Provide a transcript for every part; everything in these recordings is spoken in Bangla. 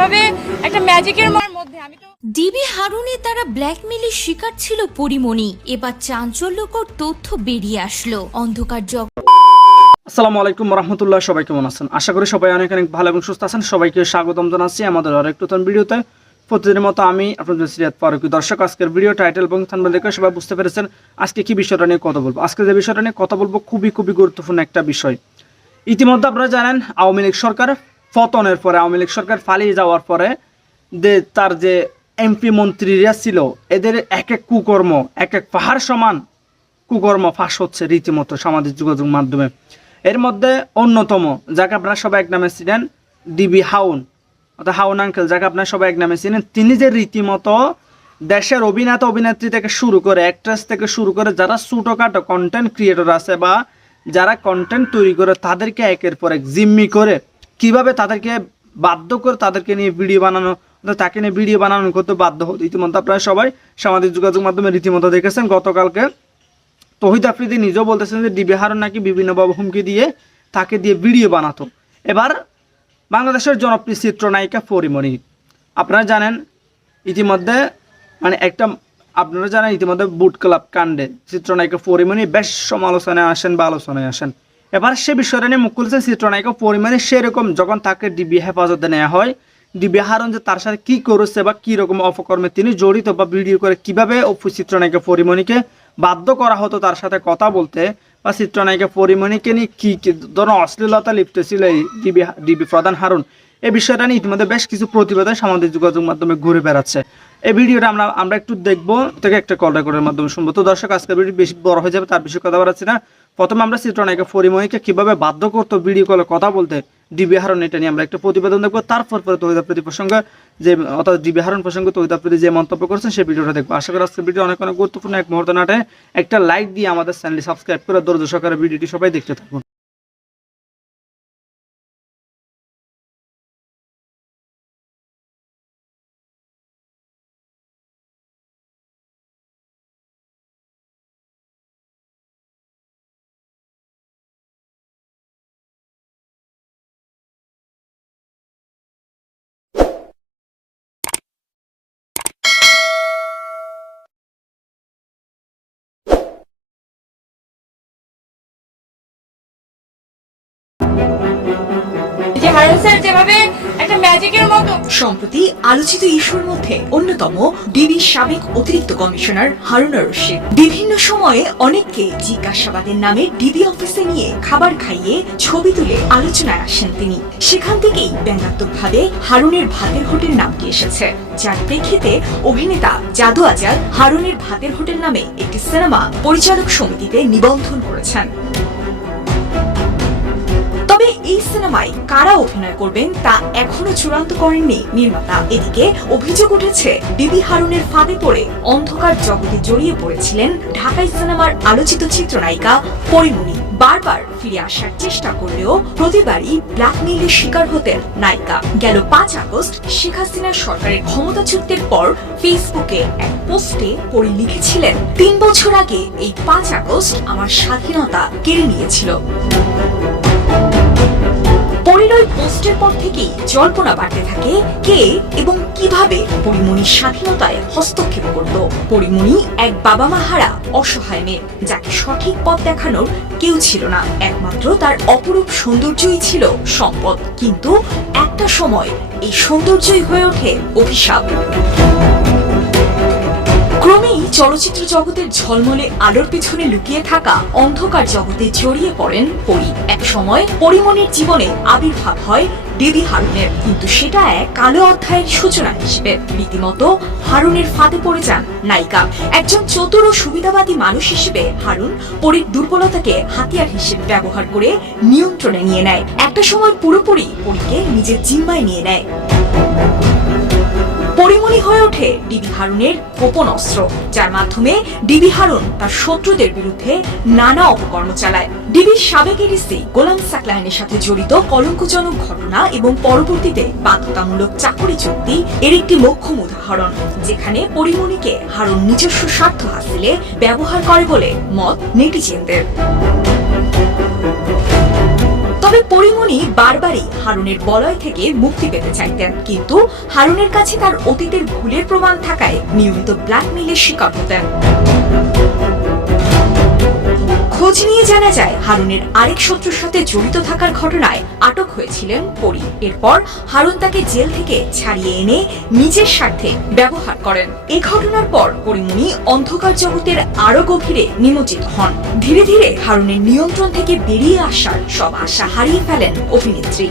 যেভাবে একটা ম্যাজিকের মধ্যে আমি তো ডিবি হারুনে তারা ব্ল্যাকমেলের শিকার ছিল পরিমণি। এবার চাঞ্চল্যকর তথ্য বেরিয়ে আসলো। অন্ধকার জগৎ আসসালামু আলাইকুম রহমতুল্লাহ সবাই কেমন আছেন? আশা করি সবাই অনেক অনেক ভালো এবং সুস্থ আছেন। সবাইকে স্বাগতম জানাচ্ছি আমাদের আরেক নতুন ভিডিওতে। প্রতিদিনের মতো আমি আপনাদের সিরিয়াত ফারুকি দর্শক। আজকের ভিডিও টাইটেল এবং থানবেল দেখে সবাই বুঝতে পেরেছেন আজকে কি বিষয়টা নিয়ে কথা বলব। আজকে যে বিষয়টা নিয়ে কথা বলব খুবই খুবই গুরুত্বপূর্ণ একটা বিষয়। ইতিমধ্যে আপনারা জানেন আওয়ামী লীগ সরকার পতনের পরে আওয়ামী লীগ সরকার পালিয়ে যাওয়ার পরে যে তার যে এমপি মন্ত্রীরা ছিল, এদের এক এক কুকর্ম, এক এক পাহাড় সমান কুকর্ম ফাঁস হচ্ছে রীতিমতো সামাজিক যোগাযোগ মাধ্যমে। এর মধ্যে অন্যতম, যাকে আপনারা সবাই এক নামে ছিলেন ডিবি হাউন। অর্থাৎ হাউন আঙ্কেল, যাকে আপনারা সবাই এক নামে ছিলেন তিনি যে রীতিমতো দেশের অভিনেতা অভিনেত্রী থেকে শুরু করে অ্যাক্ট্রেস থেকে শুরু করে যারা ছোটোখাটো কন্টেন্ট ক্রিয়েটর আছে বা যারা কন্টেন্ট তৈরি করে, তাদেরকে একের পর এক জিম্মি করে কীভাবে তাদেরকে বাধ্য করে তাদেরকে নিয়ে ভিডিও বানানো তাকে নিয়ে ভিডিও বানানো করতে বাধ্য হতো ইতিমধ্যে আপনারা সবাই সামাজিক যোগাযোগ মাধ্যমে রীতিমতো দেখেছেন, গতকালকে তহিদ আফ্রিদি নিজেও বলতেছেন যে ডিবি হারুন নাকি বিভিন্নভাবে হুমকি দিয়ে তাকে দিয়ে ভিডিও বানাতো। এবার বাংলাদেশের জনপ্রিয় চিত্রনায়িকা পরিমণি, আপনারা জানেন ইতিমধ্যে মানে একটা, আপনারা জানেন ইতিমধ্যে বুট ক্লাব কাণ্ডে চিত্রনায়িকা পরিমণি বেশ সমালোচনায় আসেন বা আলোচনায় আসেন। এবার সে বিষয়টা নিয়ে মুখ খুলছেন চিত্রনায়িকা পরিমাণে সেরকম যখন তাকে ডিবি হেফাজতে নেওয়া হয় ডিবি হারন যে তার সাথে কি করেছে বা কি রকম অপকর্মে তিনি জড়িত বা ভিডিও করে কীভাবে চিত্রনায়িকা পরিমণিকে বাধ্য করা হতো তার সাথে কথা বলতে বা চিত্রনায়িকা পরিমণিকে নিয়ে কী ধরনের অশ্লীলতা লিপ্ত ছিল এই ডিবি ডিবি প্রধান হারুন? এই বিষয়টা নিয়ে ইতিমধ্যে বেশ কিছু প্রতিবেদন সামাজিক যোগাযোগ মাধ্যমে ঘুরে বেড়াচ্ছে। এই ভিডিওটা আমরা আমরা একটু দেখব থেকে একটা কল রেকর্ডের মাধ্যমে শুনব। তো দর্শক, আজকের ভিডিও বেশি বড় হয়ে যাবে, তার বিষয়ে কথা বলাচ্ছি না। প্রথমে আমরা চিত্রনায়িকা পরিমণিকে কীভাবে বাধ্য করতো ভিডিও কলে কথা বলতে? ডিবি হারন এটা নিয়ে আমরা একটা প্রতিবেদন দেখব। তারপর পরে তহিদা প্রতি প্রসঙ্গে যে, অর্থাৎ ডিবি হারন প্রসঙ্গে তহিদা যে মন্তব্য করছেন সেই ভিডিওটা দেখব। আশা করি আজকের ভিডিও অনেক অনেক গুরুত্বপূর্ণ। এক মুহূর্ত নাটে একটা লাইক দিয়ে আমাদের চ্যানেলটি সাবস্ক্রাইব করে দর্জ সহকারে ভিডিওটি সবাই দেখতে থাকুন। সম্প্রতি আলোচিত ইস্যুর মধ্যে অন্যতম ডিবি সাবেক অতিরিক্ত কমিশনার হারুনা রশিদ। বিভিন্ন সময়ে অনেককে জিজ্ঞাসাবাদের নামে ডিবি অফিসে নিয়ে খাবার খাইয়ে ছবি তুলে আলোচনায় আসেন তিনি। সেখান থেকেই ব্যঙ্গাত্মকভাবে হারুনের ভাতের হোটেল নামটি এসেছে। যার প্রেক্ষিতে অভিনেতা জাদু আজাদ হারুনের ভাতের হোটেল নামে একটি সিনেমা পরিচালক সমিতিতে নিবন্ধন করেছেন। সিনেমায় কারা অভিনয় করবেন তা এখনও চূড়ান্ত করেননি নির্মাতা। এদিকে অভিযোগ উঠেছে, ডিবি হারুনের ফাঁদে পড়ে অন্ধকার জগতে জড়িয়ে পড়েছিলেন ঢাকাই সিনেমার আলোচিত চিত্রনায়িকা পরিমণি। বারবার ফিরে আসার চেষ্টা করলেও প্রতিবারই ব্ল্যাকমেইলের শিকার হতেন নায়িকা। গেল পাঁচ আগস্ট, শেখ হাসিনার সরকারের ক্ষমতাচ্যুতের পর ফেসবুকে এক পোস্টে পরি লিখেছিলেন, তিন বছর আগে এই পাঁচ আগস্ট আমার স্বাধীনতা কেড়ে নিয়েছিল। পরিণয় পোস্টের পর থেকেই জল্পনা বাড়তে থাকে কে এবং কীভাবে পরিমণির স্বাধীনতায় হস্তক্ষেপ করত পরিমণি এক বাবা মা হারা অসহায় মেয়ে, যাকে সঠিক পথ দেখানোর কেউ ছিল না। একমাত্র তার অপরূপ সৌন্দর্যই ছিল সম্পদ। কিন্তু একটা সময় এই সৌন্দর্যই হয়ে ওঠে অভিশাপ। ক্রমেই চলচ্চিত্র জগতের ঝলমলে আলোর পেছনে লুকিয়ে থাকা অন্ধকার জগতে জড়িয়ে পড়েন পরি। এক সময় পরিমণির জীবনে আবির্ভাব হয় দেবী হারুনের, কিন্তু সেটা এক কালো অধ্যায়ের সূচনা হিসেবে। রীতিমতো হারুনের ফাঁদে পড়ে যান নায়িকা। একজন চতুর ও সুবিধাবাদী মানুষ হিসেবে হারুন পরীর দুর্বলতাকে হাতিয়ার হিসেবে ব্যবহার করে নিয়ন্ত্রণে নিয়ে নেয়। একটা সময় পুরোপুরি পরীকে নিজের জিম্মায় নিয়ে নেয়। পরিমণি হয়ে ওঠে ডিবি হারুনের গোপন অস্ত্র, যার মাধ্যমে ডিবি হারুন তার শত্রুদের বিরুদ্ধে নানা অপকর্ম চালায়। ডিবির সাবেক এডিসি গোলাম সাকলাইনের সাথে জড়িত কলঙ্কজনক ঘটনা এবং পরবর্তীতে বাধ্যতামূলক চাকরি চুক্তি এর একটি মোক্ষম উদাহরণ, যেখানে পরিমণিকে হারুন নিজস্ব স্বার্থ হাসিলে ব্যবহার করে বলে মত নেটিজেনদের। তবে পরিমণি বারবারই হারুনের বলয় থেকে মুক্তি পেতে চাইতেন। কিন্তু হারুনের কাছে তার অতীতের ভুলের প্রমাণ থাকায় নিয়মিত ব্ল্যাকমেইলের শিকার হতেন। খোঁজ নিয়ে জানা যায়, হারুনের আরেক শত্রুর সাথে জড়িত থাকার ঘটনায় আটক হয়েছিলেন পরি। এরপর হারুন তাকে জেল থেকে ছাড়িয়ে এনে নিজের স্বার্থে ব্যবহার করেন। এ ঘটনার পর পরিমণি অন্ধকার জগতের আরও গভীরে নিমজ্জিত হন। ধীরে ধীরে হারুনের নিয়ন্ত্রণ থেকে বেরিয়ে আসার সব আশা হারিয়ে ফেলেন অভিনেত্রী।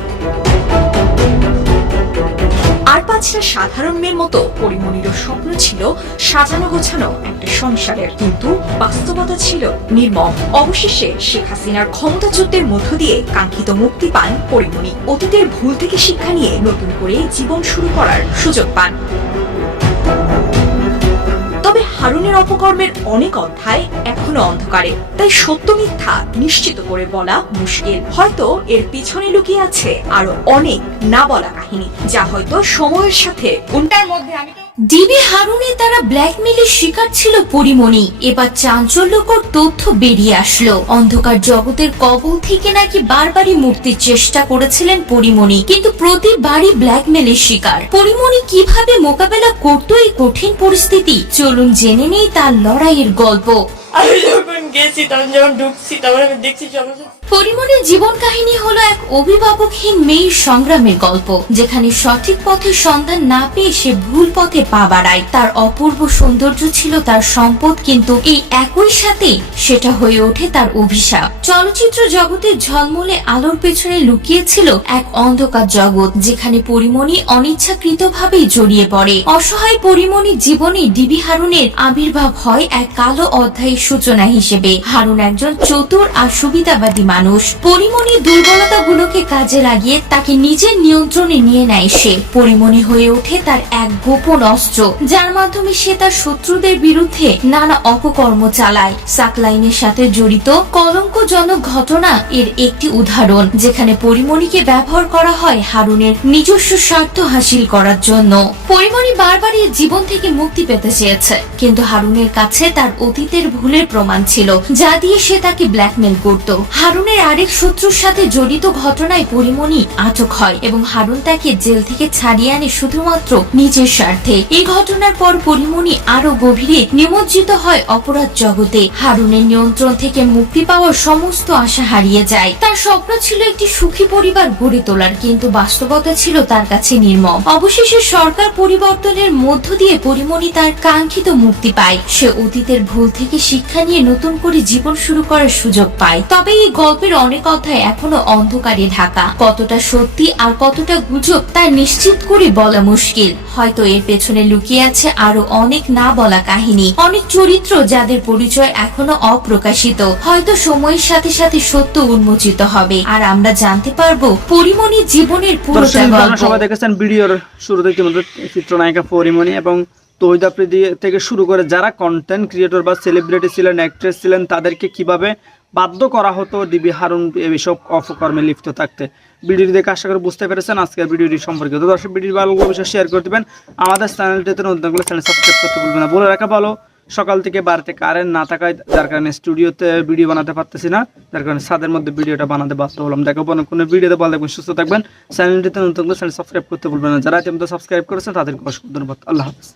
পাঁচটা সাধারণ মেয়ের মতো পরিমণিরও স্বপ্ন ছিল সাজানো গোছানো একটা সংসারের। কিন্তু বাস্তবতা ছিল নির্মম। অবশেষে শেখ হাসিনার ক্ষমতাযুদ্ধের মধ্য দিয়ে কাঙ্ক্ষিত মুক্তি পান পরিমণি অতীতের ভুল থেকে শিক্ষা নিয়ে নতুন করে জীবন শুরু করার সুযোগ পান। হারুনের অপকর্মের অনেক অধ্যায় এখনও অন্ধকারে। তাই সত্য মিথ্যা নিশ্চিত করে বলা মুশকিল। হয়তো এর পিছনে লুকিয়ে আছে আরও অনেক না বলা কাহিনী, যা হয়তো সময়ের সাথে ঘণ্টার মধ্যে আমি ডিবি হারুনের দ্বারা ব্ল্যাকমেলের শিকার ছিল পরিমণি। এবার চাঞ্চল্যকর তথ্য বেরিয়ে আসলো। অন্ধকার জগতের কবল থেকে নাকি বারবারই মুক্তির চেষ্টা করেছিলেন পরিমণি, কিন্তু প্রতিবারই ব্ল্যাকমেলের শিকার। পরিমণি কীভাবে মোকাবেলা করতো এই কঠিন পরিস্থিতি? চলুন জেনে নেই তার লড়াইয়ের গল্প। আমি যখন গেছি, তখন যখন ঢুকছি, তখন আমি দেখছি সমস্যা পরিমণির জীবন কাহিনী হলো এক অভিভাবকহীন মেয়ের সংগ্রামের গল্প, যেখানে সঠিক পথের সন্ধান না পেয়ে সে ভুল পথে পা বাড়ায়। তার অপূর্ব সৌন্দর্য ছিল তার সম্পদ, কিন্তু এই একই সাথে সেটা হয়ে ওঠে তার অভিশাপ। চলচ্চিত্র জগতের ঝলমলে আলোর পেছনে লুকিয়েছিল এক অন্ধকার জগৎ, যেখানে পরিমণি অনিচ্ছাকৃতভাবেই জড়িয়ে পড়ে। অসহায় পরিমণির জীবনে ডিবি হারুনের আবির্ভাব হয় এক কালো অধ্যায়ের সূচনা হিসেবে। হারুন একজন চতুর আর সুবিধাবাদী মানুষ পরিমণির দুর্বলতাগুলোকে কাজে লাগিয়ে তাকে নিজের নিয়ন্ত্রণে নিয়ে নেয় সে। পরিমণি হয়ে ওঠে তার এক গোপন অস্ত্র, যার মাধ্যমে সে তার শত্রুদের বিরুদ্ধে নানা অপকর্ম চালায়। সাকলাইনের সাথে জড়িত কলঙ্কজনক ঘটনা এর একটি উদাহরণ, যেখানে পরিমণিকে ব্যবহার করা হয় হারুনের নিজস্ব স্বার্থ হাসিল করার জন্য। পরিমণি বারবার এর জীবন থেকে মুক্তি পেতে চেয়েছে, কিন্তু হারুনের কাছে তার অতীতের ভুলের প্রমাণ ছিল, যা দিয়ে সে তাকে ব্ল্যাকমেল করত। হারুনের আরেক শত্রুর সাথে জড়িত ঘটনায় পরিমণি আটক হয় এবং হারুন তাকে জেল থেকে ছাড়িয়ে আনে শুধুমাত্র নিজের স্বার্থে। এই ঘটনার পর পরিমণি আরও গভীরে নিমজ্জিত হয় অপরাধ জগতে। হারুনের নিয়ন্ত্রণ থেকে মুক্তি পাওয়ার সমস্ত আশা হারিয়ে যায়। তার স্বপ্ন ছিল একটি সুখী পরিবার গড়ে তোলার, কিন্তু বাস্তবতা ছিল তার কাছে নির্মম। অবশেষে সরকার পরিবর্তনের মধ্য দিয়ে পরিমণি তার কাঙ্ক্ষিত মুক্তি পায়। সে অতীতের ভুল থেকে শিক্ষা নিয়ে নতুন করে জীবন শুরু করার সুযোগ পায়। তবে এই গল্পের অনেক অধ্যায় এখনও অন্ধকারে ঢাকা। কতটা সত্যি আর কতটা গুজব তা নিশ্চিত করে বলা মুশকিল। হয়তো এর পেছনে লুকিয়ে আছে আরও অনেক না বলা কাহিনী অনেক চরিত্র যাদের পরিচয় এখনও অপ্রকাশিত। হয়তো সময়ের সাথে সাথে সত্য উন্মোচিত হবে। আর আমরা জানতে পারব পরিমণির জীবনের পুরোটা গল্প। সবাই দেখেছেন ভিডিওর শুরুতে ইতিমধ্যে চিত্রনায়িকা পরিমণি এবং তহিদ আফ্রিদি থেকে শুরু করে যারা কন্টেন্ট ক্রিয়েটর বা সেলিব্রিটি ছিলেন অ্যাক্ট্রেস ছিলেন তাদেরকে কীভাবে বাধ্য করা হতো ডিবি হারুন এসব অপকর্মে লিপ্ত থাকতে। ভিডিওটি দেখে আশা করে বুঝতে পেরেছেন, আজকের ভিডিওটি সম্পর্কে তো দর্শক, ভিডিওটি ভালো অবশ্যই শেয়ার করে দেবেন। আমাদের চ্যানেলটিতে নতুন থাকলে চ্যানেল সাবস্ক্রাইব করতে ভুলবেন না। বলে রাখা ভালো, সকাল থেকে বাড়িতে কারেন্ট না থাকায়, যার কারণে স্টুডিওতে ভিডিও বানাতে পারতেছি না। যার কারণে সাদের মধ্যে ভিডিওটা বানাতে বাধ্য হলাম। দেখো কোনো কোনো ভিডিওতে ভালো থাকবেন, সুস্থ থাকবেন। চ্যানেলটিতে নতুন চ্যানেল সাবস্ক্রাইব করতে ভুলবেন না। যারা ইতিমধ্যে সাবস্ক্রাইব করেছেন, তাদেরকে অসংখ্য ধন্যবাদ। আল্লাহ হাফিজ।